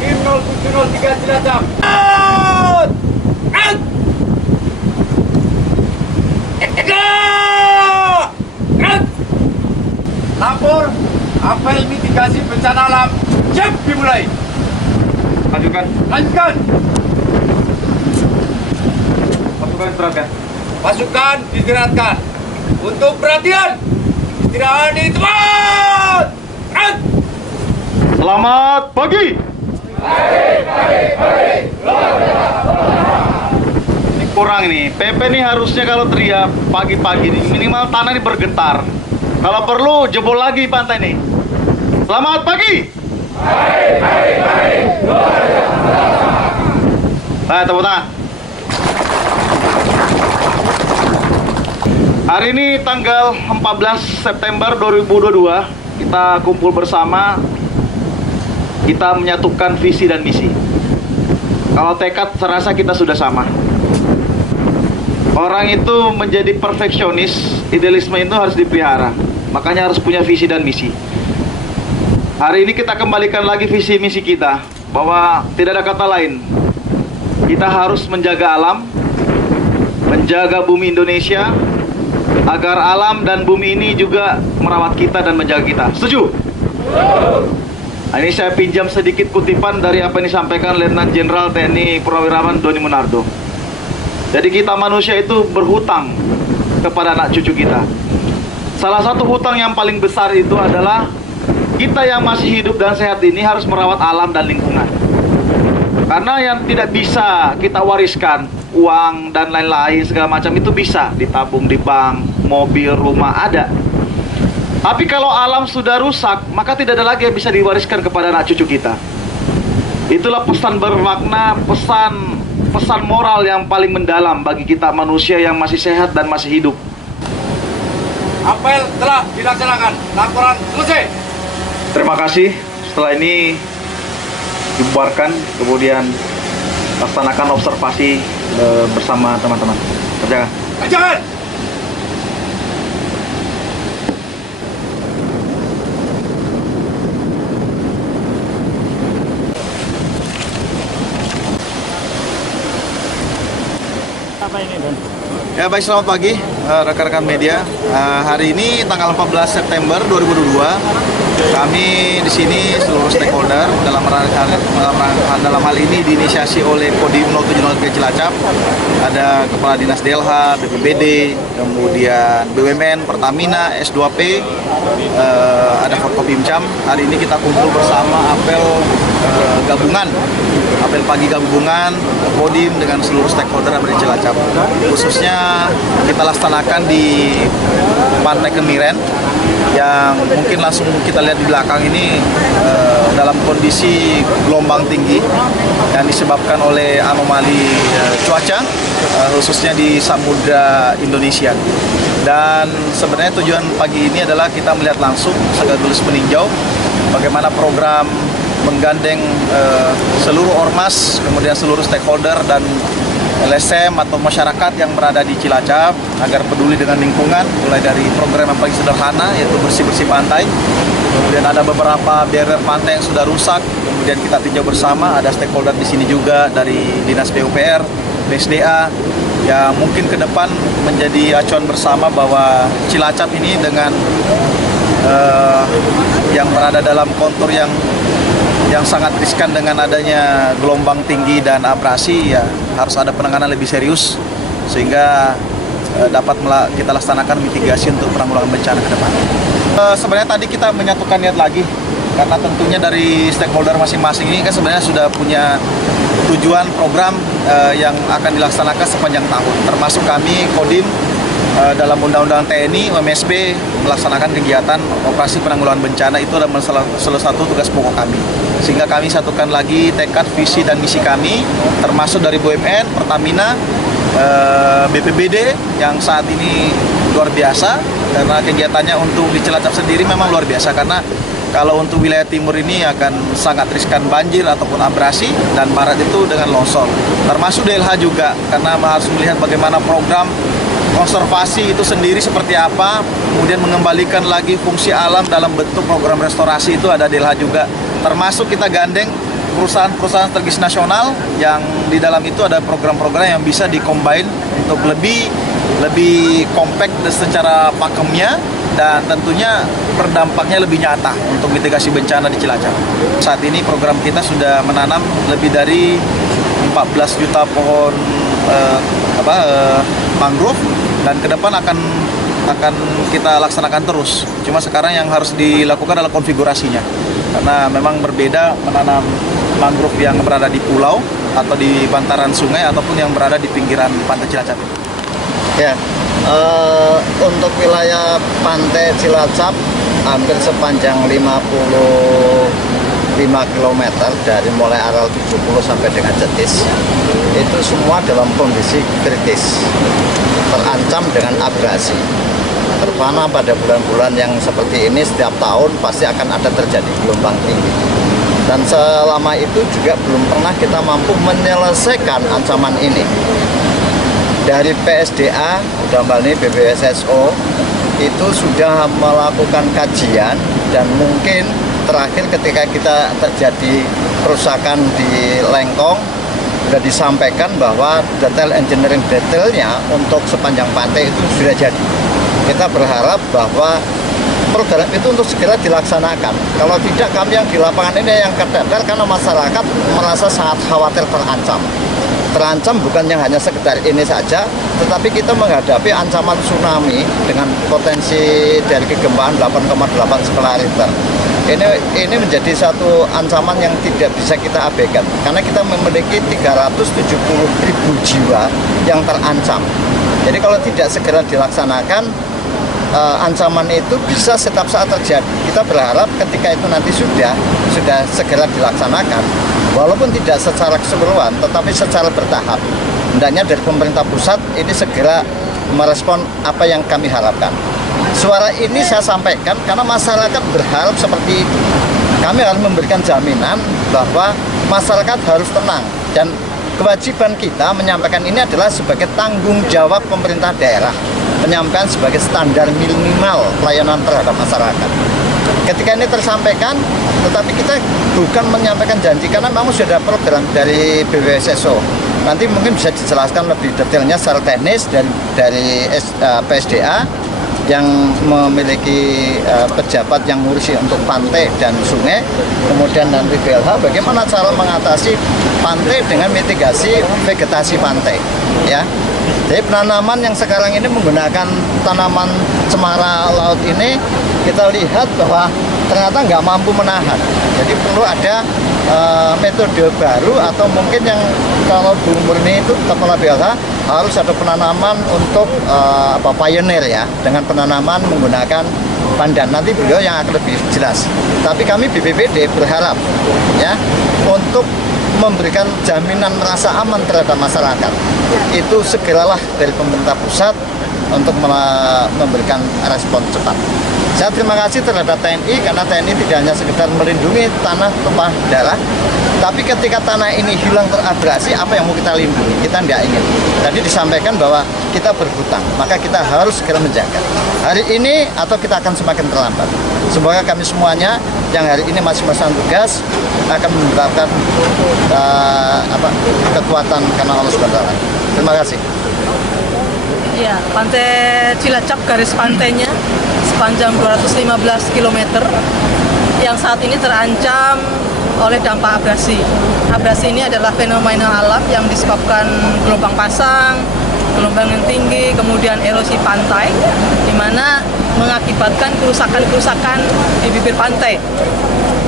Tim 0703 Cilacap. Out! Out! Out! Lapor, apel mitigasi bencana alam. Siap dimulai. Lanjutkan. Lanjutkan. Pasukan istirahatkan. Pasukan istirahatkan. Untuk perhatian, istirahat di tempat. Out! Selamat pagi. Ini kurang nih. PP nih harusnya kalau teriak pagi-pagi nih minimal tanah ini bergetar. Kalau perlu jebol lagi pantai nih. Selamat pagi. Nah, tepuk tangan. Hari ini tanggal 14 September 2022 kita kumpul bersama. Kita menyatukan visi dan misi. Kalau tekad serasa kita sudah sama. Orang itu menjadi perfeksionis, idealisme itu harus dipelihara. Makanya harus punya visi dan misi. Hari ini kita kembalikan lagi visi misi kita, bahwa tidak ada kata lain. Kita harus menjaga alam, menjaga bumi Indonesia, agar alam dan bumi ini juga merawat kita dan menjaga kita. Setuju? Nah, ini saya pinjam sedikit kutipan dari apa yang disampaikan Letnan Jenderal TNI Purnawirawan Doni Monardo. Jadi kita manusia itu berhutang kepada anak cucu kita. Salah satu hutang yang paling besar itu adalah kita yang masih hidup dan sehat ini harus merawat alam dan lingkungan. Karena yang tidak bisa kita wariskan, uang dan lain-lain segala macam itu bisa ditabung di bank, mobil, rumah ada. Tapi kalau alam sudah rusak, maka tidak ada lagi yang bisa diwariskan kepada anak cucu kita. Itulah pesan bermakna, pesan moral yang paling mendalam bagi kita manusia yang masih sehat dan masih hidup. Apel telah dilaksanakan. Laporan selesai. Terima kasih. Setelah ini dibubarkan, kemudian laksanakan observasi bersama teman-teman. Kerjakan. Kerjakan. Ya baik, selamat pagi rekan-rekan media. Hari ini tanggal 14 September 2022 kami di sini seluruh stakeholder dalam hal ini diinisiasi oleh Kodim 0703 Cilacap, ada Kepala Dinas DLH, BPBD, kemudian BUMN, Pertamina, S2P, ada Forkopimcam. Hari ini kita kumpul bersama apel gabungan, apel pagi gabungan Kodim dengan seluruh stakeholder yang ada di Cilacap. Khususnya kita laksanakan di Pantai Kemiren yang mungkin langsung kita lihat di belakang ini dalam kondisi gelombang tinggi yang disebabkan oleh anomali cuaca khususnya di Samudra Indonesia. Dan sebenarnya tujuan pagi ini adalah kita melihat langsung sekaligus meninjau bagaimana program menggandeng seluruh ormas, kemudian seluruh stakeholder dan LSM atau masyarakat yang berada di Cilacap agar peduli dengan lingkungan, mulai dari program yang paling sederhana yaitu bersih-bersih pantai. Kemudian ada beberapa barrier pantai yang sudah rusak, kemudian kita tinjau bersama. Ada stakeholder di sini juga dari Dinas PUPR, BSDA, yang mungkin ke depan menjadi acuan bersama bahwa Cilacap ini dengan yang berada dalam kontur yang sangat riskan dengan adanya gelombang tinggi dan abrasi, ya harus ada penanganan lebih serius sehingga dapat kita laksanakan mitigasi untuk penanggulangan bencana ke depan. Sebenarnya tadi kita menyatukan niat lagi karena tentunya dari stakeholder masing-masing ini kan sebenarnya sudah punya tujuan program yang akan dilaksanakan sepanjang tahun, termasuk kami Kodim dalam Undang-Undang TNI, MSP melaksanakan kegiatan operasi penanggulangan bencana. Itu adalah salah satu tugas pokok kami. Sehingga kami satukan lagi tekad, visi, dan misi kami, termasuk dari BUMN, Pertamina, BPBD yang saat ini luar biasa karena kegiatannya untuk di Cilacap sendiri memang luar biasa, karena kalau untuk wilayah timur ini akan sangat riskan banjir ataupun abrasi, dan barat itu dengan longsor. Termasuk DLH juga, karena harus melihat bagaimana program konservasi itu sendiri seperti apa, kemudian mengembalikan lagi fungsi alam dalam bentuk program restorasi itu ada DLH juga. Termasuk kita gandeng perusahaan-perusahaan strategis nasional yang di dalam itu ada program-program yang bisa dikombin untuk lebih kompak secara pakemnya dan tentunya berdampaknya lebih nyata untuk mitigasi bencana di Cilacap. Saat ini program kita sudah menanam lebih dari 14 juta pohon mangrove dan ke depan akan kita laksanakan terus. Cuma sekarang yang harus dilakukan adalah konfigurasinya. Karena memang berbeda menanam mangrove yang berada di pulau atau di bantaran sungai ataupun yang berada di pinggiran pantai Cilacap. Ya, untuk wilayah pantai Cilacap hampir sepanjang 55 km dari mulai areal 70 sampai dengan Jetis itu semua dalam kondisi kritis, terancam dengan abrasi. Terutama pada bulan-bulan yang seperti ini setiap tahun pasti akan ada terjadi gelombang tinggi. Dan selama itu juga belum pernah kita mampu menyelesaikan ancaman ini. Dari PSDA, dalam hal ini BPSSO, itu sudah melakukan kajian dan mungkin terakhir ketika kita terjadi kerusakan di Lengkong, sudah disampaikan bahwa detail engineering detailnya untuk sepanjang pantai itu sudah jadi. Kita berharap bahwa program itu untuk segera dilaksanakan. Kalau tidak, kami yang di lapangan ini yang keteter karena masyarakat merasa sangat khawatir terancam. Terancam bukan yang hanya sekedar ini saja, tetapi kita menghadapi ancaman tsunami dengan potensi dari kegempaan 8,8 skala Richter. Ini menjadi satu ancaman yang tidak bisa kita abaikan karena kita memiliki 370.000 jiwa yang terancam. Jadi kalau tidak segera dilaksanakan, ancaman itu bisa setiap saat terjadi. Kita berharap ketika itu nanti sudah segera dilaksanakan, walaupun tidak secara keseluruhan, tetapi secara bertahap. Hendaknya dari pemerintah pusat ini segera merespon apa yang kami harapkan. Suara ini saya sampaikan karena masyarakat berharap seperti itu. Kami harus memberikan jaminan bahwa masyarakat harus tenang dan kewajiban kita menyampaikan ini adalah sebagai tanggung jawab pemerintah daerah, menyampaikan sebagai standar minimal pelayanan terhadap masyarakat. Ketika ini tersampaikan, tetapi kita bukan menyampaikan janji karena memang sudah ada program dari BPSSO. Nanti mungkin bisa dijelaskan lebih detailnya secara teknis dari PSDA yang memiliki pejabat yang ngurusi untuk pantai dan sungai, kemudian nanti BLH bagaimana cara mengatasi pantai dengan mitigasi vegetasi pantai, ya. Jadi penanaman yang sekarang ini menggunakan tanaman cemara laut ini kita lihat bahwa ternyata nggak mampu menahan. Jadi perlu ada metode baru atau mungkin yang kalau Bu Murni itu kepala BLH harus ada penanaman untuk pioneer ya, dengan penanaman menggunakan pandan. Nanti beliau yang akan lebih jelas. Tapi kami BPBD berharap ya untuk memberikan jaminan rasa aman terhadap masyarakat. Itu segeralah dari pemerintah pusat untuk memberikan respon cepat. Saya terima kasih terhadap TNI karena TNI tidak hanya sekedar melindungi tanah tumpah darah, tapi ketika tanah ini hilang terabrasi, apa yang mau kita lindungi? Kita tidak ingin. Tadi disampaikan bahwa kita berhutang, maka kita harus segera menjaga. Hari ini atau kita akan semakin terlambat. Semoga kami semuanya yang hari ini masih melaksanakan tugas akan mendapatkan kekuatan karena Allah SWT. Terima kasih. Ya, Pantai Cilacap garis pantainya sepanjang 215 km yang saat ini terancam oleh dampak abrasi. Abrasi ini adalah fenomena alam yang disebabkan gelombang pasang, gelombang yang tinggi, kemudian erosi pantai, di mana mengakibatkan kerusakan-kerusakan di bibir pantai.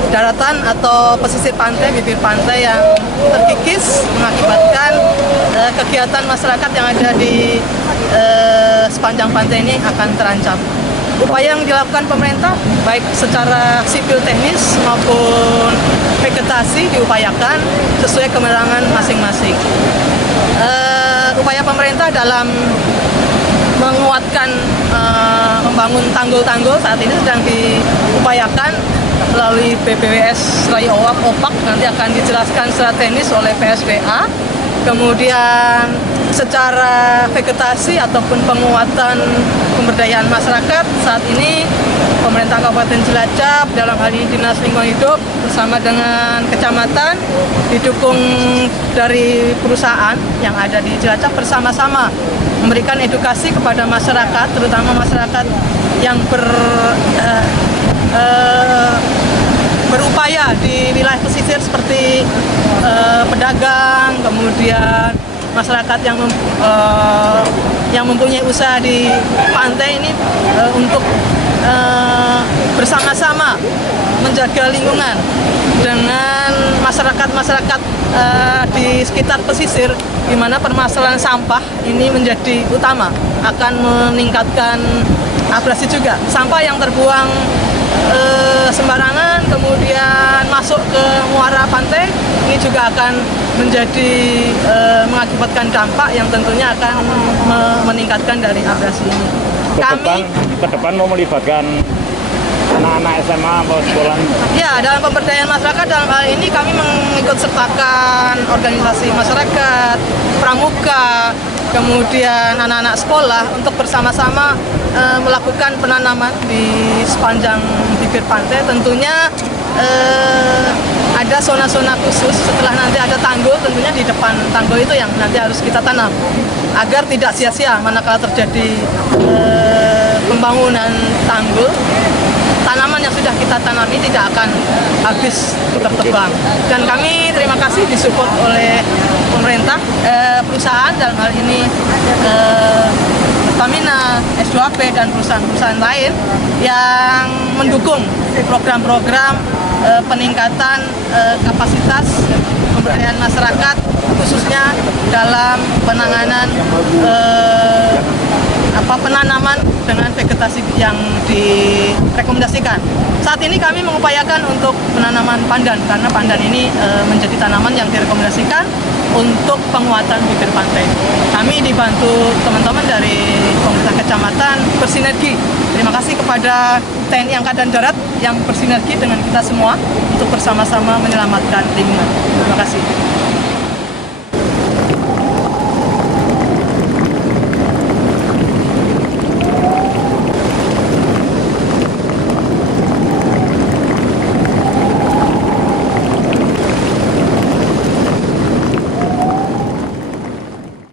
Daratan atau pesisir pantai, bibir pantai yang terkikis mengakibatkan kegiatan masyarakat yang ada di sepanjang pantai ini akan terancam. Upaya yang dilakukan pemerintah baik secara sipil teknis maupun vegetasi diupayakan sesuai kewenangan masing-masing. Upaya pemerintah dalam menguatkan membangun tanggul-tanggul saat ini sedang diupayakan melalui BPWS Seraya Opak, nanti akan dijelaskan secara teknis oleh PSDA. Kemudian secara vegetasi ataupun penguatan pemberdayaan masyarakat saat ini pemerintah Kabupaten Cilacap, dalam hal ini Dinas Lingkungan Hidup bersama dengan kecamatan, didukung dari perusahaan yang ada di Cilacap, bersama-sama memberikan edukasi kepada masyarakat, terutama masyarakat yang berupaya di wilayah pesisir seperti pedagang, kemudian masyarakat yang mempunyai usaha di pantai ini untuk bersama-sama menjaga lingkungan dengan masyarakat-masyarakat di sekitar pesisir, di mana permasalahan sampah ini menjadi utama, akan meningkatkan abrasi juga. Sampah yang terbuang sembarangan kemudian masuk ke muara pantai ini juga akan menjadi mengakibatkan dampak yang tentunya akan meningkatkan dari abrasi ini. Ke depan mau melibatkan anak-anak SMA atau sekolah? Ya, dalam pemberdayaan masyarakat dalam hal ini kami mengikut sertakan organisasi masyarakat, pramuka, kemudian anak-anak sekolah untuk bersama-sama melakukan penanaman di sepanjang bibir pantai. Tentunya ada zona-zona khusus setelah nanti ada tanggul, tentunya di depan tanggul itu yang nanti harus kita tanam agar tidak sia-sia manakala terjadi pembangunan tanggul, tanaman yang sudah kita tanami tidak akan habis tertebang. Dan kami terima kasih disupport oleh pemerintah, perusahaan dalam hal ini Pertamina, S2P dan perusahaan-perusahaan lain yang mendukung program-program peningkatan kapasitas pemberdayaan masyarakat, khususnya dalam penanganan penanaman dengan vegetasi yang direkomendasikan. Saat ini kami mengupayakan untuk penanaman pandan, karena pandan ini menjadi tanaman yang direkomendasikan untuk penguatan bibir pantai. Kami dibantu teman-teman dari pemerintah kecamatan bersinergi. Terima kasih kepada TNI Angkatan Darat yang bersinergi dengan kita semua untuk bersama-sama menyelamatkan lingkungan. Terima kasih.